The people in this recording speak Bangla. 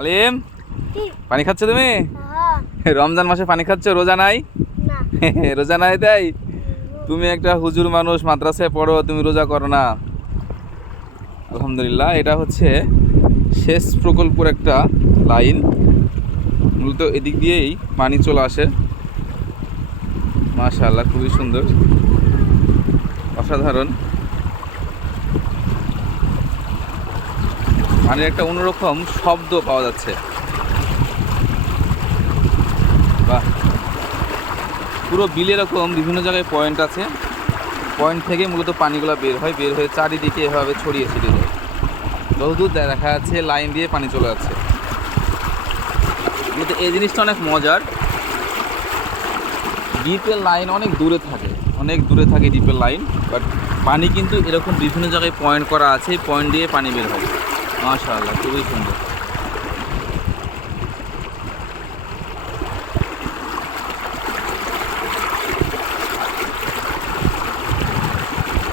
আলিম, পানি খাচ্ছ তুমি? রমজান মাসে পানি খাচ্ছ? রোজা নাই? রোজা নাই তাই? তুমি একটা হুজুর মানুষ, মাদ্রাসায় পড়ো, তুমি রোজা করো না? আলহামদুলিল্লাহ। এটা হচ্ছে সেচ প্রকল্পের একটা লাইন। মূলত এদিক দিয়েই পানি চলে আসে। মাশাআল্লাহ, খুবই সুন্দর, অসাধারণ। পানির একটা অন্যরকম শব্দ পাওয়া যাচ্ছে। বাহ, পুরো বিলে এরকম বিভিন্ন জায়গায় পয়েন্ট আছে। পয়েন্ট থেকে মূলত পানিগুলো বের হয়ে চারিদিকে এভাবে ছড়িয়ে ছিটিয়ে যায়। যতদূর দেখা যাচ্ছে লাইন দিয়ে পানি চলে যাচ্ছে। মূলত এই জিনিসটা অনেক মজার। ডিপের লাইন অনেক দূরে থাকে ডিপের লাইন, বাট পানি কিন্তু এরকম বিভিন্ন জায়গায় পয়েন্ট করা আছে, পয়েন্ট দিয়ে পানি বের হয়। মাশাআল্লাহ, খুবই সুন্দর।